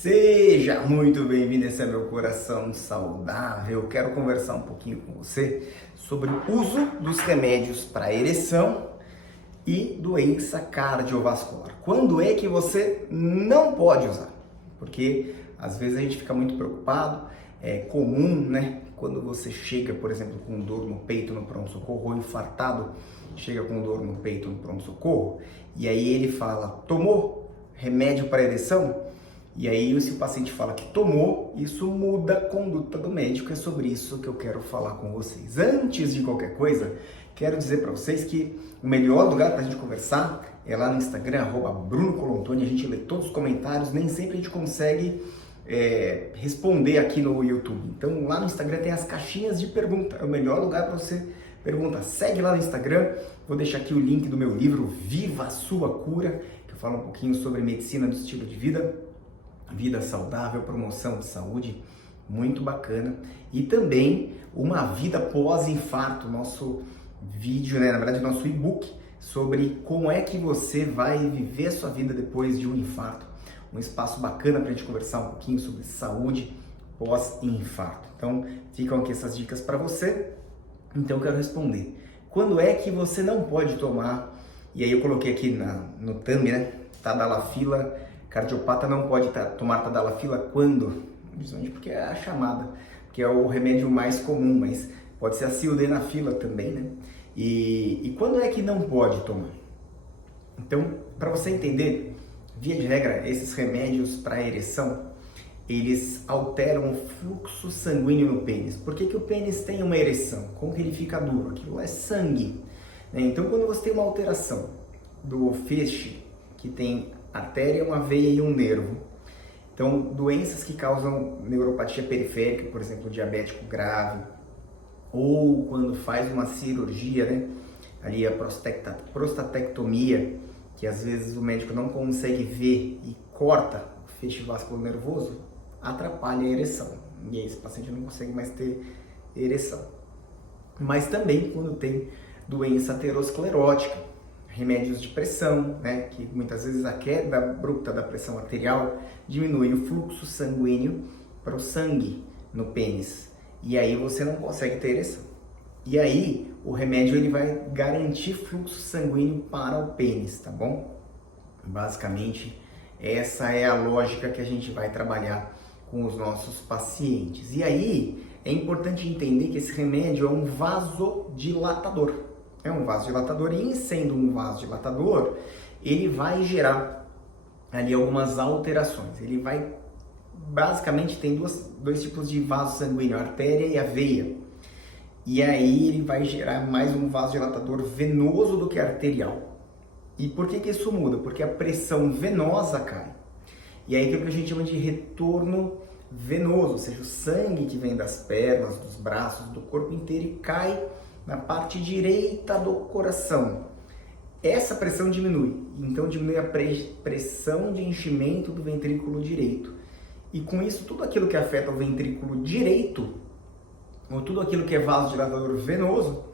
Seja muito bem-vindo, esse é meu coração saudável. Quero conversar um pouquinho com você sobre o uso dos remédios para ereção e doença cardiovascular. Quando é que você não pode usar? Porque às vezes a gente fica muito preocupado, é comum, né? Quando você chega, por exemplo, com dor no peito no pronto-socorro ou infartado, chega com dor no peito no pronto-socorro, e aí ele fala, tomou remédio para ereção? E aí, se o paciente fala que tomou, isso muda a conduta do médico. É sobre isso que eu quero falar com vocês. Antes de qualquer coisa, quero dizer para vocês que o melhor lugar para a gente conversar é lá no Instagram, @BrunoColantoni. A gente lê todos os comentários, nem sempre a gente consegue responder aqui no YouTube. Então, lá no Instagram tem as caixinhas de pergunta. É o melhor lugar para você perguntar. Segue lá no Instagram. Vou deixar aqui o link do meu livro Viva a Sua Cura, que eu falo um pouquinho sobre medicina do estilo de vida saudável, promoção de saúde, muito bacana. E também uma vida pós-infarto, nosso vídeo, na verdade nosso e-book sobre como é que você vai viver a sua vida depois de um infarto. Um espaço bacana para a gente conversar um pouquinho sobre saúde pós-infarto. Então ficam aqui essas dicas para você. Então eu quero responder. Quando é que você não pode tomar? E aí eu coloquei aqui no thumb, né? Tadalafila. Cardiopata não pode tomar tadalafila quando? Justamente porque é a chamada, que é o remédio mais comum, mas pode ser a sildenafila também, né? E quando é que não pode tomar? Então, para você entender, via de regra, esses remédios para ereção, eles alteram o fluxo sanguíneo no pênis. Por que o pênis tem uma ereção? Como que ele fica duro? Aquilo é sangue, né? Então, quando você tem uma alteração do feixe, que tem artéria, uma veia e um nervo. Então, doenças que causam neuropatia periférica, por exemplo, diabético grave, ou quando faz uma cirurgia, né? Ali a prostatectomia, que às vezes o médico não consegue ver e corta o feixe vascular nervoso, atrapalha a ereção. E aí esse paciente não consegue mais ter ereção. Mas também quando tem doença aterosclerótica, remédios de pressão, né, que muitas vezes a queda abrupta da pressão arterial diminui o fluxo sanguíneo para o sangue no pênis. E aí você não consegue ter ereção. E aí o remédio ele vai garantir fluxo sanguíneo para o pênis, tá bom? Basicamente, essa é a lógica que a gente vai trabalhar com os nossos pacientes. E aí é importante entender que esse remédio é um vasodilatador. É um vasodilatador e, sendo um vasodilatador, ele vai gerar ali algumas alterações. Ele vai, basicamente, tem dois tipos de vaso sanguíneo, a artéria e a veia. E aí ele vai gerar mais um vasodilatador venoso do que arterial. E por que isso muda? Porque a pressão venosa cai. E aí que a gente chama de retorno venoso, ou seja, o sangue que vem das pernas, dos braços, do corpo inteiro e cai na parte direita do coração. Essa pressão diminui, então diminui a pressão de enchimento do ventrículo direito. E com isso, tudo aquilo que afeta o ventrículo direito, ou tudo aquilo que é vasodilatador venoso,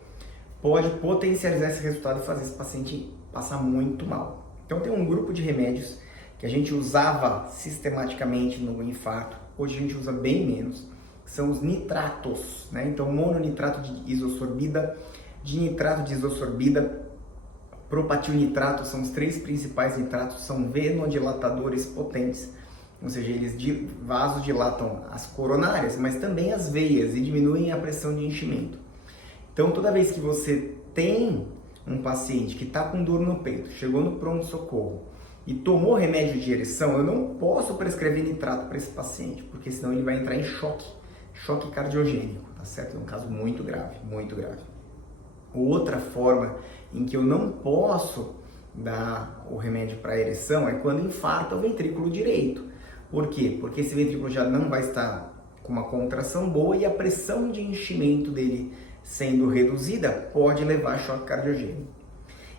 pode potencializar esse resultado e fazer esse paciente passar muito mal. Então tem um grupo de remédios que a gente usava sistematicamente no infarto, hoje a gente usa bem menos, são os nitratos, né? Então, mononitrato de isosorbida, dinitrato de isosorbida, propatilnitrato são os três principais nitratos, são venodilatadores potentes, ou seja, eles vasodilatam as coronárias, mas também as veias e diminuem a pressão de enchimento. Então, toda vez que você tem um paciente que está com dor no peito, chegou no pronto-socorro e tomou remédio de ereção, eu não posso prescrever nitrato para esse paciente, porque senão ele vai entrar em choque cardiogênico, tá certo? É um caso muito grave, muito grave. Outra forma em que eu não posso dar o remédio para ereção é quando infarta o ventrículo direito. Por quê? Porque esse ventrículo já não vai estar com uma contração boa e a pressão de enchimento dele sendo reduzida pode levar a choque cardiogênico.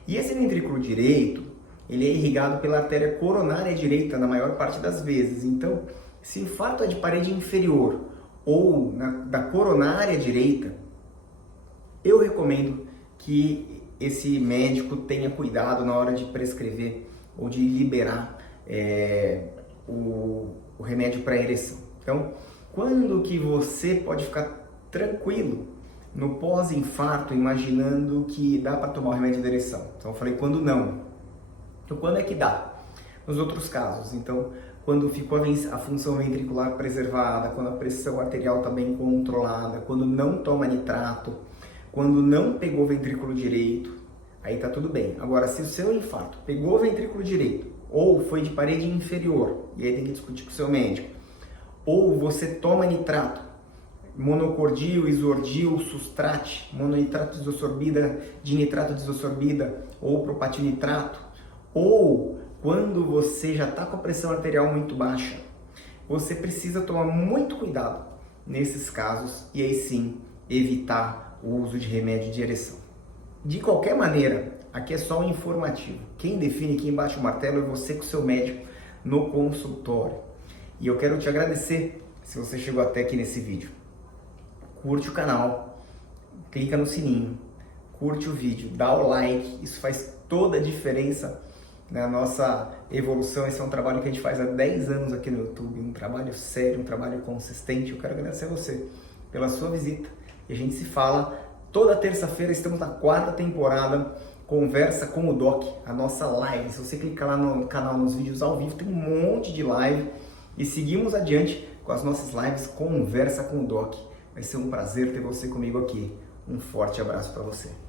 E esse ventrículo direito, ele é irrigado pela artéria coronária direita na maior parte das vezes. Então, se o infarto é de parede inferior ou da coronária direita, eu recomendo que esse médico tenha cuidado na hora de prescrever ou de liberar o remédio para ereção. Então, quando que você pode ficar tranquilo no pós-infarto, imaginando que dá para tomar o remédio de ereção? Então, eu falei quando não. Então, quando é que dá? Nos outros casos. Então, quando ficou a função ventricular preservada, quando a pressão arterial está bem controlada, quando não toma nitrato, quando não pegou o ventrículo direito, aí tá tudo bem. Agora, se o seu infarto pegou o ventrículo direito, ou foi de parede inferior, e aí tem que discutir com o seu médico, ou você toma nitrato, monocordil, isordil, sustrate, mononitrato desosorbida, dinitrato desosorbida, ou propationitrato, ou quando você já está com a pressão arterial muito baixa, você precisa tomar muito cuidado nesses casos e aí sim evitar o uso de remédio de ereção. De qualquer maneira, aqui é só um informativo. Quem define, quem bate o martelo é você com o seu médico no consultório. E eu quero te agradecer se você chegou até aqui nesse vídeo. Curte o canal, clica no sininho, curte o vídeo, dá o like, isso faz toda a diferença na nossa evolução. Esse é um trabalho que a gente faz há 10 anos aqui no YouTube, um trabalho sério, um trabalho consistente. Eu quero agradecer a você pela sua visita e a gente se fala toda terça-feira. Estamos na 4ª temporada, Conversa com o Doc, a nossa live. Se você clicar lá no canal, nos vídeos ao vivo, tem um monte de live e seguimos adiante com as nossas lives Conversa com o Doc. Vai ser um prazer ter você comigo aqui. Um forte abraço para você.